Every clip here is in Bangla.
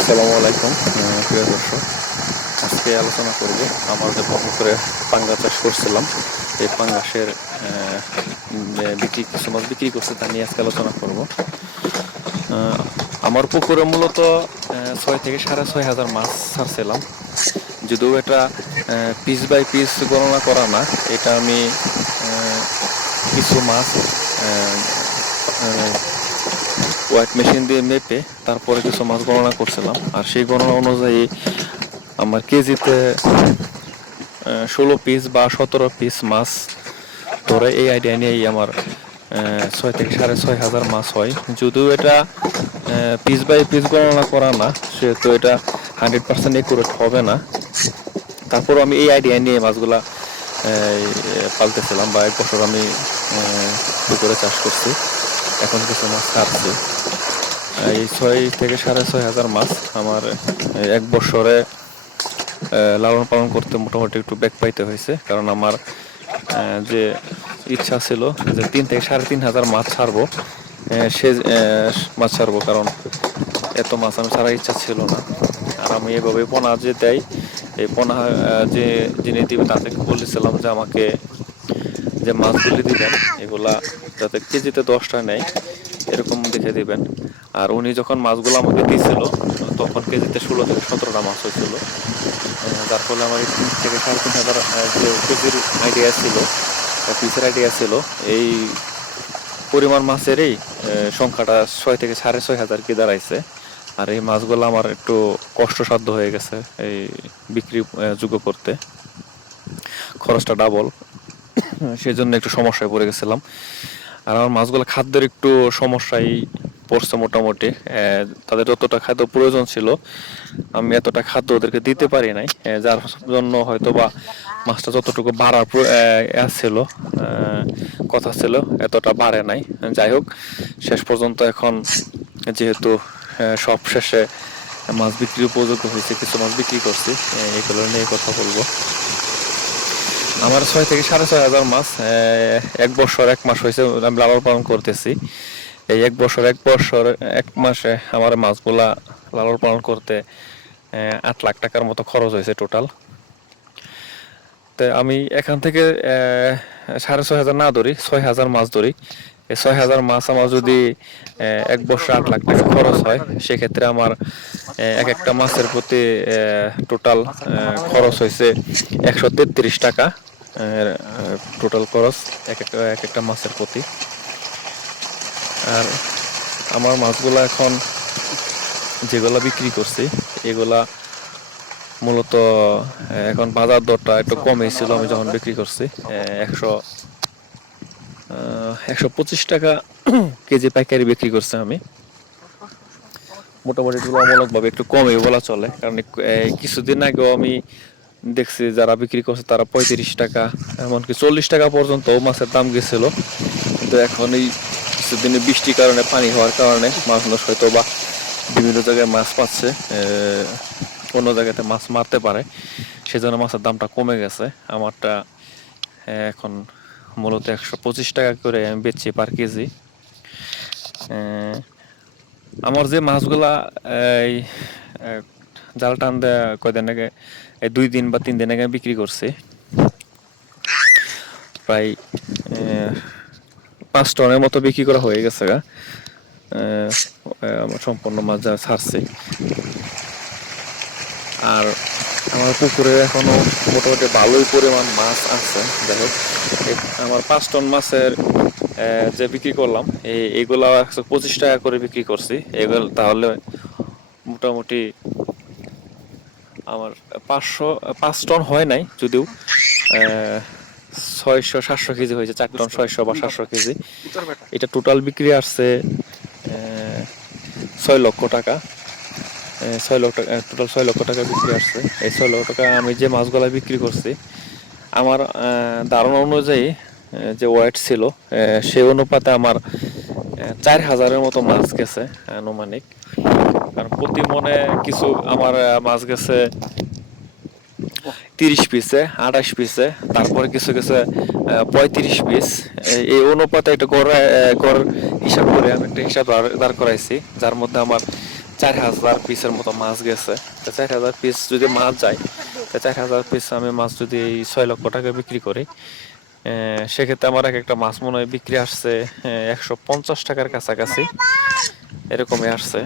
আসসালামু আলাইকুম প্রিয় দর্শক, আজকে আলোচনা করব আমার যে পুকুরে পাঙ্গাস চাষ করছিলাম এই পাঙ্গাসের কিছু মাছ বিক্রি করছে তা নিয়ে আজকে আলোচনা করব। আমার পুকুরে মূলত 6 থেকে 6,500 মাছ ছাড়ছিলাম। যদিও এটা পিস বাই পিস গণনা করা না, এটা আমি কিছু মাছ ওয়েট মেশিন দিয়ে মেপে তারপরে কিছু মাছ গণনা করছিলাম। আর সেই গণনা অনুযায়ী আমার কেজিতে 16 পিস বা 17 পিস মাছ ধরে এই আইডিয়া নিয়েই আমার 6 থেকে 6,500 মাছ হয়। যদিও এটা পিস বাই পিস গণনা করা না, সেহেতু এটা 100% একুরেট হবে না। তারপর আমি এই আইডিয়া নিয়ে মাছগুলা পালতেছিলাম, বা 1 বছর আমি পুকুরে চাষ করছি। এখন কিছু মাছ ছাড়ছি। এই 6 থেকে 6,500 মাছ আমার 1 বছরে লালন পালন করতে মোটামুটি একটু ব্যাক পাইতে হয়েছে, কারণ আমার যে ইচ্ছা ছিল যে 3 থেকে 3,500 মাছ ছাড়বো, সে মাছ ছাড়বো, কারণ এত মাছ আমি ছাড়ার ইচ্ছা ছিল না। আর আমি এভাবে পোনা যে দেয়, এই পোনা যে যিনি দিবে তাদেরকে বলেছিলাম যে আমাকে যে মাছগুলি দিবেন এগুলা যাতে কেজিতে 10টা নেয় এরকম দেখে দিবেন। আর উনি যখন মাছগুলো আমাকে দিয়েছিল তখন কেজিতে 16 থেকে 17টা মাছ হয়েছিল, যার ফলে আমার 3 থেকে 3,500 যে কেজির আইডিয়া ছিল বা পিসের আইডিয়া ছিল, এই পরিমাণ মাছেরই সংখ্যাটা 6 থেকে 6,500 কি দাঁড়াইছে। আর এই মাছগুলো আমার একটু কষ্টসাধ্য হয়ে গেছে এই বিক্রি যোগ্য করতে, খরচটা ডাবল, সেই জন্য একটু সমস্যায় পড়ে গেছিলাম। আর আমার মাছগুলো খাদ্যের একটু সমস্যায় পড়ছে মোটামুটি। তাদের যতটা খাদ্য প্রয়োজন ছিল আমি এতটা খাদ্য ওদেরকে দিতে পারি নাই, যার জন্য হয়তো বা মাছটা যতটুকু বাড়ার ছিল কথা ছিল এতটা বাড়ে নাই। যাই হোক, শেষ পর্যন্ত এখন যেহেতু সব শেষে মাছ বিক্রির উপযোগ্য হয়েছে, কিছু মাছ বিক্রি করছি, এগুলো নিয়ে কথা বলবো। আমার 6 থেকে 6,500 মাছ 1 বছর 1 মাস হয়েছে আমি লালন পালন করতেছি। এই 1 বছর 1 মাসে আমার মাছগুলা লালন পালন করতে 8 লাখ টাকার মতো খরচ হয়েছে টোটাল। তো আমি এখান থেকে 6,500 না ধরি, 6,000 মাছ ধরি। এই 6,000 মাছ আমার যদি 1 বছর 8 লাখ টাকা খরচ হয়, সেক্ষেত্রে আমার এক একটা মাছের প্রতি টোটাল খরচ হয়েছে 133 টাকা। টোটাল খরচ এক একটা মাছের প্রতি। আর আমার মাছগুলা এখন যেগুলা বিক্রি করছি এগুলা মূলত এখন বাজার দরটা একটু কমই ছিল। আমি যখন বিক্রি করছি 125 টাকা কেজি পাইকারি বিক্রি করছি আমি। মোটামুটি তুলনামূলকভাবে একটু কমই বলা চলে, কারণ কিছুদিন আগেও আমি দেখছি যারা বিক্রি করছে তারা 35 টাকা, এমনকি 40 টাকা পর্যন্ত মাছের দাম গেছিল। কিন্তু এখন এই কিছুদিনে বৃষ্টির কারণে, পানি হওয়ার কারণে মানুষ হয়তো বা বিভিন্ন জায়গায় মাছ পাচ্ছে, অন্য জায়গাতে মাছ মারতে পারে, সেজন্য মাছের দামটা কমে গেছে। আমারটা এখন মূলত 125 টাকা করে আমি বেচছি পার কেজি। আমার যে মাছগুলা এই জাল টান দেয়া কয়দিন আগে, 2 দিন বা 3 দিন আগে বিক্রি করছি, প্রায় 5 টনের মতো বিক্রি করা হয়ে গেছে গা। আমার সম্পূর্ণ মাছ যা ছাড়ছি। আর আমার পুকুরে এখনো মোটামুটি ভালোই পরিমাণ মাছ আছে। যাই হোক, আমার 5 টন মাছের যে বিক্রি করলাম এইগুলা 125 টাকা করে বিক্রি করছি। এগুলো তাহলে মোটামুটি আমার 5 টন হয় নাই, যদিও 600-700 কেজি হয়েছে, 4 টন 600 বা 700 কেজি। এটা টোটাল বিক্রি আসছে 6 লক্ষ টাকা। 6 লক্ষ টাকা টোটাল 6 লক্ষ টাকা বিক্রি আসছে। এই 6 লক্ষ টাকা আমি যে মাছগুলা বিক্রি করছি, আমার ধারণা অনুযায়ী যে ওয়েট ছিল সেই অনুপাতে আমার 4,000-এর মতো মাছ গেছে আনুমানিক। কারণ প্রতি মনে কিছু আমার মাছ গেছে 30 পিসে, 28 পিসে, তারপরে কিছু কিছু 35 পিস। এই অনুপাতে একটা গড় হিসাব করে আমি একটা হিসাব দাঁড় করাইছি, যার মধ্যে আমার 4000 পিসের মতো মাছ গেছে। তো 4000 পিস যদি মাছ যায়, তো 4000 পিস আমি মাছ যদি এই 6 লক্ষ টাকা বিক্রি করি, সেক্ষেত্রে আমার এক একটা মাছ মনে হয় বিক্রি আসছে 150 টাকার কাছাকাছি, এরকমই আসছে।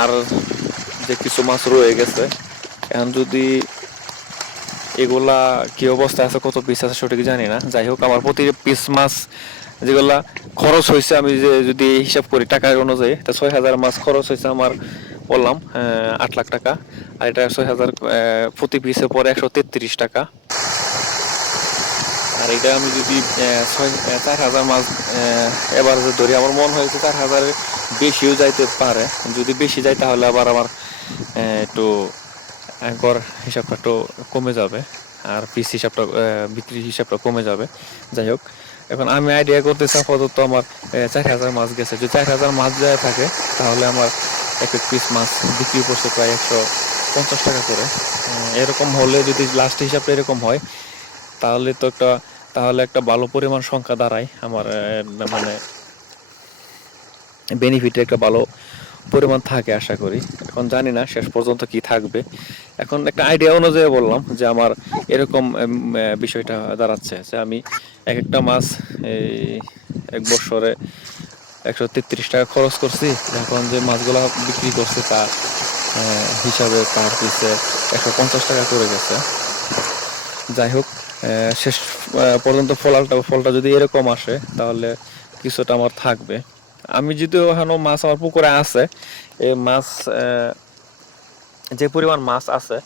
আর যে কিছু মাছ রয়ে গেছে, এখন যদি এগুলা কি অবস্থায় আছে, কত পিস আছে সঠিক জানি না। যাই হোক, আমার প্রতি পিস মাছ যেগুলা খরচ হয়েছে, আমি যে যদি হিসাব করি টাকার অনুযায়ী, তা 6000 মাছ খরচ হয়েছে আমার, বললাম 8 লাখ টাকা। আর এটা 6000 প্রতি পিসে পরে 133 টাকা। আর এটা আমি যদি 4000 মাছ এবার যে ধরি, আমার মনে হয়েছে 4000-এর বেশিও যাইতে পারে। যদি বেশি যায় তাহলে আবার আমার একটু গড় হিসাবটা একটু কমে যাবে, আর পিস হিসাবটা বিক্রি হিসাবটা কমে যাবে। যাই হোক, এখন আমি আইডিয়া করতেছি আপাতত আমার 4000 মাছ গেছে। যদি 4000 মাছ যায় থাকে, তাহলে আমার এক এক পিস মাছ বিক্রি করছে প্রায় 150 টাকা করে। এরকম হলে যদি লাস্ট হিসাবটা এরকম হয়, তাহলে তো একটা ভালো পরিমাণ সংখ্যা দাঁড়ায় আমার, মানে বেনিফিটের একটা ভালো পরিমাণ থাকে আশা করি। এখন জানি না শেষ পর্যন্ত কি থাকবে। এখন একটা আইডিয়া অনুযায়ী বললাম যে আমার এরকম বিষয়টা দাঁড়াচ্ছে যে আমি এক একটা মাছ এই এক বছরে 133 টাকা খরচ করছি। এখন যে মাছগুলা বিক্রি করছি তা হিসাবে পার পিসে 150 টাকা করে গেছে। যাই হোক, শেষ পর্যন্ত ফলটা যদি এরকম আসে, তাহলে কিছুটা আমার থাকবে। আমি যদি এখনো মাছ আমার পুকুরে আছে, এই মাছ যে পরিমাণ মাছ আছে,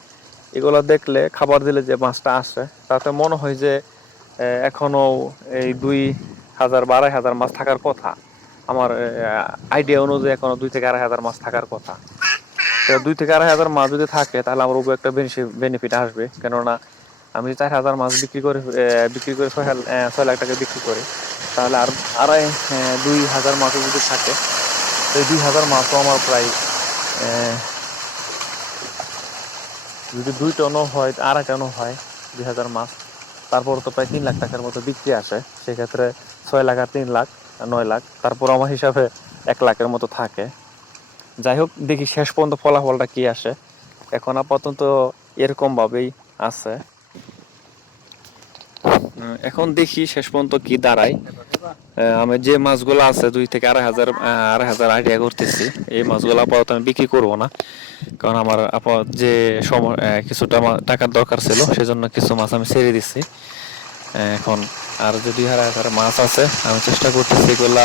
এগুলো দেখলে, খাবার দিলে যে মাছটা আসে, তাতে মনে হয় যে এখনো এই 2000 বা 2500 মাছ থাকার কথা। আমার আইডিয়া অনুযায়ী এখনো 2 থেকে 2500 মাছ থাকার কথা। 2 থেকে 2500 মাছ যদি থাকে, তাহলে আমার উপর একটা বেনিফিট আসবে। কেননা আমি 4000 মাছ বিক্রি করে 6 লাখ টাকা বিক্রি করি, তাহলে আর 2000 মাছও যদি থাকে, এই 2000 মাছও আমার প্রায় যদি 2 টনও হয়, 2.5 টনও হয়, 2000 মাছ, তারপর তো প্রায় 3 লাখ টাকার মতো বিক্রি আসে। সেক্ষেত্রে 6 লাখ আর 3 লাখ 9 লাখ, তারপর আমার হিসাবে 1 লাখের মতো থাকে। যাই হোক, দেখি শেষ পর্যন্ত ফলাফলটা কি আসে। এখন আপাতত এরকম ভাবেই আছে। এখন দেখি শেষ পর্যন্ত কি দাঁড়ায়। আমি যে মাছগুলো আছে 2 থেকে 2.500 আইডিয়া করতেছি, এই মাছগুলো আপাতত আমি বিক্রি করবো না। কারণ আমার যে কিছুটা টাকার দরকার ছিল, সেজন্য কিছু মাছ আমি ছেড়ে দিচ্ছি। এখন আর যে 2.500 মাছ আছে, আমি চেষ্টা করতেছি এগুলা,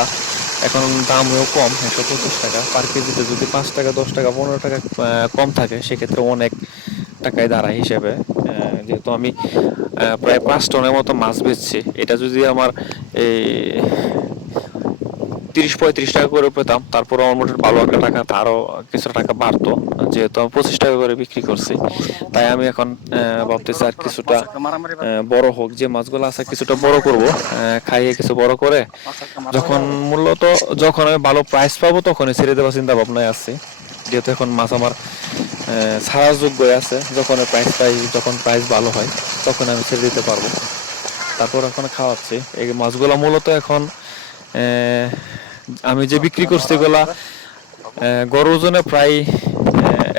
এখন দামও কম, 125 টাকা পার কেজিতে। যদি 5 টাকা, 10 টাকা, 15 টাকা কম থাকে, সেক্ষেত্রে অনেক টাকায় দাঁড়ায় হিসেবে। যেহেতু আমি প্রায় 5 টনের মতো মাছ বেচছি, এটা যদি আমার এই 30-35 টাকা করে পেতাম, তারপর আমার মোটামুটি ভালো একটা টাকা, আরো কিছু টাকা বাড়তো। যেহেতু আমি 25 টাকা করে বিক্রি করছি, তাই আমি এখন ভাবতেছি আর কিছুটা বড় হোক, যে মাছগুলো আছে কিছুটা বড় করব, খাইয়ে কিছু বড় করে, যখন মূলত যখন আমি ভালো প্রাইস পাবো, তখনই ছেড়ে দেওয়ার চিন্তা ভাবনায় আছি। যেহেতু এখন মাছ আমার ছাড়ার যোগ্য আছে, যখন প্রাইস ভালো হয়, তখন আমি ছেড়ে দিতে পারবো। তারপর এখন খাওয়াচ্ছি এই মাছগুলো। মূলত এখন আমি যে বিক্রি করছি এগুলা গড় ওজনে প্রায়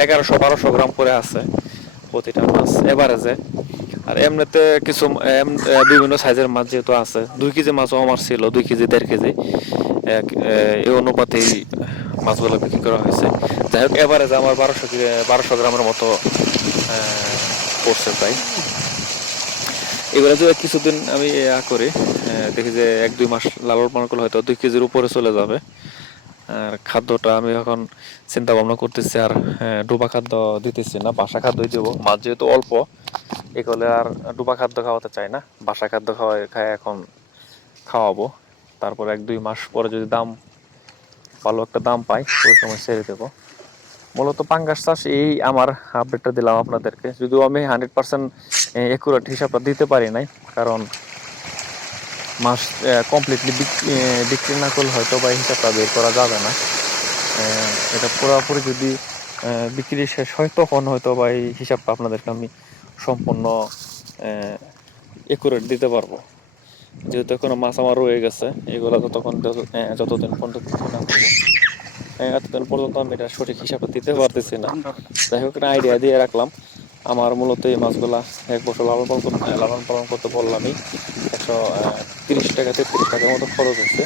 1100-1200 গ্রাম করে আছে প্রতিটা মাছ এভারেজে। আর এমনিতে কিছু বিভিন্ন সাইজের মাছ যেহেতু আছে, 2 কেজি মাছও আমার ছিল, 2 কেজি 1.5 কেজি, এই অনুপাতেই মাছগুলো বিক্রি করা হয়েছে। যাই হোক, এভারেজে আমার 1200 গ্রামের মতো পড়ছে প্রায়। এগুলো যদি কিছুদিন আমি করি, দেখি যে 1-2 মাস লালন পালন করলে হয়তো 2 কেজির উপরে চলে যাবে। আর খাদ্যটা আমি এখন চিন্তা ভাবনা করতেছি, আর ডোবা খাদ্য দিতেছি না, বাসা খাদ্যই দেবো। মাছ যেহেতু অল্প, এগুলো আর ডোবা খাদ্য খাওয়াতে চাই না, বাসা খাদ্য খাই এখন খাওয়াবো। তারপর 1-2 মাস পরে যদি ভালো একটা দাম পাই, ওই সময় ছেড়ে দেবো। মূলত পাঙ্গাস চাষ, এই আমার আপডেটটা দিলাম আপনাদেরকে। যদিও আমি 100% একুরেট হিসাবটা দিতে পারি নাই, কারণ মাস কমপ্লিটলি বিক্রি না করলে হয়তো বা হিসাবটা বের করা যাবে না। এটা পুরোপুরি যদি বিক্রি শেষ হয় তখন হয়তো বা এই হিসাবটা আপনাদেরকে আমি সম্পূর্ণ একুরেট দিতে পারবো। যেহেতু এখনো মাছ আমার রয়ে গেছে, এগুলো যতদিন পর্যন্ত বিক্রি না করবো এতদিন পর্যন্ত আমি এটা সঠিক হিসাবটা দিতে পারতেছি না। যাই হোক, একটা আইডিয়া দিয়ে রাখলাম। আমার মূলত এই মাছগুলা 1 বছর লালন পালন করতে বললামই 130 টাকা 33 টাকার মতো খরচ হচ্ছে।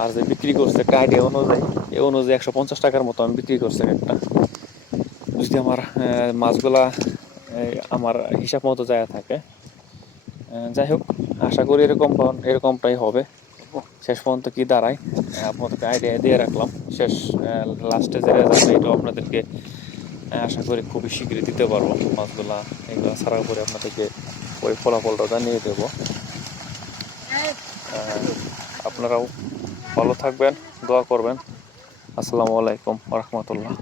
আর যে বিক্রি করছে একটা আইডিয়া অনুযায়ী, এই অনুযায়ী 150 টাকার মতো আমি বিক্রি করছি একটা। যদি আমার মাছগুলা আমার হিসাব মতো যায় থাকে, যাই হোক, আশা করি এরকমটাই হবে। শেষ পর্যন্ত কি দাঁড়ায় আপনাদেরকে আইডিয়া দিয়ে রাখলাম। লাস্টে যে রেজাল্ট, এটাও আপনাদেরকে আশা করি খুবই শীঘ্রই দিতে পারবো। মাছগুলা এগুলো ছাড়ার পরে আপনাদেরকে ওই ফলাফলটা জানিয়ে দেবো। আপনারাও ভালো থাকবেন, দোয়া করবেন। আসসালামু আলাইকুম ওয়া রাহমাতুল্লাহ।